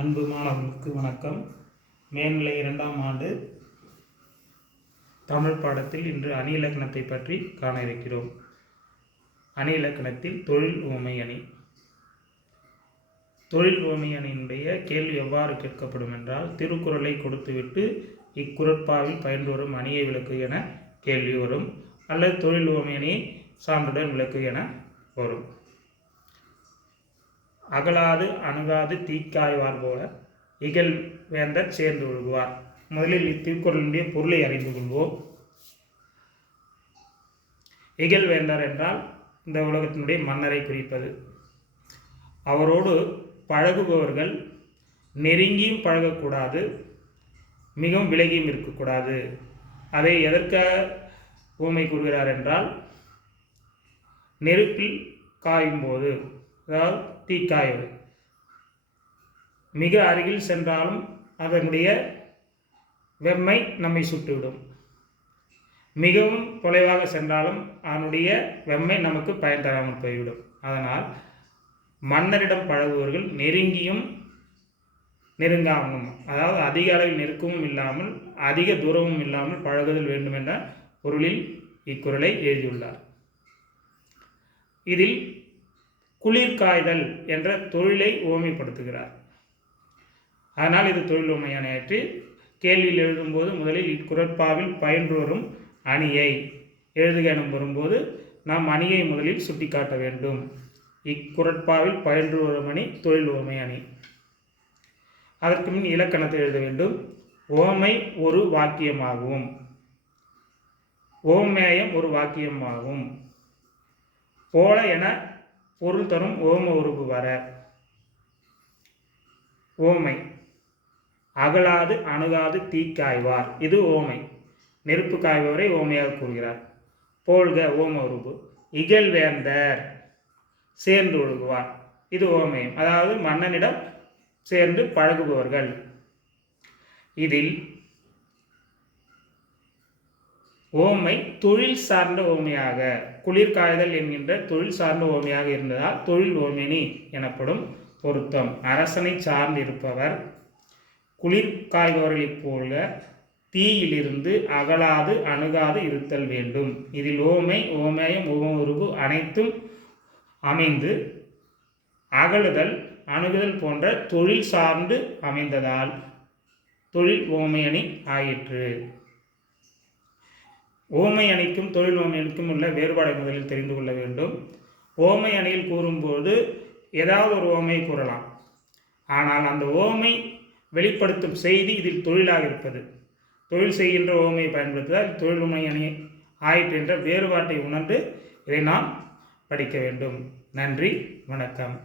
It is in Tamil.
அன்பு மாணவர்களுக்கு வணக்கம். மேல்நிலை 2ஆம் ஆண்டு தமிழ் பாடத்தில் இன்று அணி இலக்கணத்தை பற்றி காண இருக்கிறோம். அணி இலக்கணத்தில் தொழில் உவமை அணி. தொழில் உவமை அணியினுடைய கேள்வி எவ்வாறு கேட்கப்படும் என்றால், திருக்குறளை கொடுத்துவிட்டு இக்குறட்பாவில் பயின்று வரும் அணியை விளக்கு என கேள்வி வரும், அல்லது தொழில் உவமை அணியை சான்றுடன் விளக்கு என வரும். அகலாது அணுகாது தீக்காய்வார் போல இகழ் வேந்தர் சேர்ந்து ஒழுகுவார். முதலில் இத்திருக்குறளுடைய பொருளை அறிந்து கொள்வோம். இகழ் வேந்தர் என்றால் இந்த உலகத்தினுடைய மன்னரை குறிப்பது. அவரோடு பழகுபவர்கள் நெருங்கியும் பழகக்கூடாது, மிகவும் விலகியும் இருக்கக்கூடாது. அதை எதற்காக ஊமை கூறுகிறார் என்றால், நெருப்பில் காயும் போது, அதாவது தீக்காய்வு, மிக அருகில் சென்றாலும் அதனுடைய வெம்மை நம்மை சுட்டுவிடும். மிகவும் தொலைவாக சென்றாலும் அதனுடைய வெம்மை நமக்கு பயன் தராமல் போய்விடும். அதனால் மன்னரிடம் பழகுவர்கள் நெருங்கியும் நெருங்காமலும், அதாவது அதிக அளவில் நெருக்கமும் இல்லாமல் அதிக தூரமும் இல்லாமல் பழகுதல் வேண்டும் என்ற பொருளில் இக்குறளை எழுதியுள்ளார். இதில் குளிர் காய்தல் என்ற தொழிலை உவமைப்படுத்துகிறார். அதனால் இது தொழில் உவமையானையாற்றி கேள்வியில் எழுதும்போது முதலில் இக்குறட்பாவில் பயின்று வரும் அணியை எழுதுக எனும் வரும்போது நாம் அணியை முதலில் சுட்டிக்காட்ட வேண்டும். இக்குறட்பாவில் பயின்று வரும் அணி தொழில் உவமை அணி. அதற்கு முன் இலக்கணத்தை எழுத வேண்டும். உவமை ஒரு வாக்கியமாகும், உவமேயம் ஒரு வாக்கியமாகும், போல என பொருள் தரும் ஓம உருபு வர. ஓமை அகலாது அணுகாது தீக்காய்வார், இது ஓமை. நெருப்பு காய்பவரை ஓமையாக கூறுகிறார். போல்க ஓம உருபு. இகழ் வேந்தர் சேர்ந்து ஒழுகுவார், இது ஓமயம், அதாவது மன்னனிடம் சேர்ந்து பழகுபவர்கள். இதில் ஓமை தொழில் சார்ந்த ஓமையாக, குளிர் காய்தல் என்கின்ற தொழில் சார்ந்த ஓமையாக இருந்ததால் தொழில் ஓமினி எனப்படும். பொருத்தம் அரசனை சார்ந்து இருப்பவர் குளிர் காய்பவர்களைப் போல தீயிலிருந்து அகலாது அணுகாது இருத்தல் வேண்டும். இதில் ஓமை, ஓமேயம், உவம அனைத்தும் அமைந்து அகலுதல் அணுகுதல் போன்ற தொழில் சார்ந்து அமைந்ததால் தொழில் ஓமை அணி ஆயிற்று. ஓமை அணிக்கும் தொழில் ஓமை அணிக்கும் உள்ள வேறுபாடை முதலில் தெரிந்து கொள்ள வேண்டும். ஓமை அணியில் கூறும்போது ஏதாவது ஒரு ஓமையை கூறலாம், ஆனால் அந்த ஓமை வெளிப்படுத்தும் செய்தி இதில் தொழிலாக இருப்பது. தொழில் செய்கின்ற ஓமையை பயன்படுத்துவதால் தொழில் ஓமை அணி ஆயிற்று என்ற வேறுபாட்டை உணர்ந்து இதை நாம் படிக்க வேண்டும். நன்றி, வணக்கம்.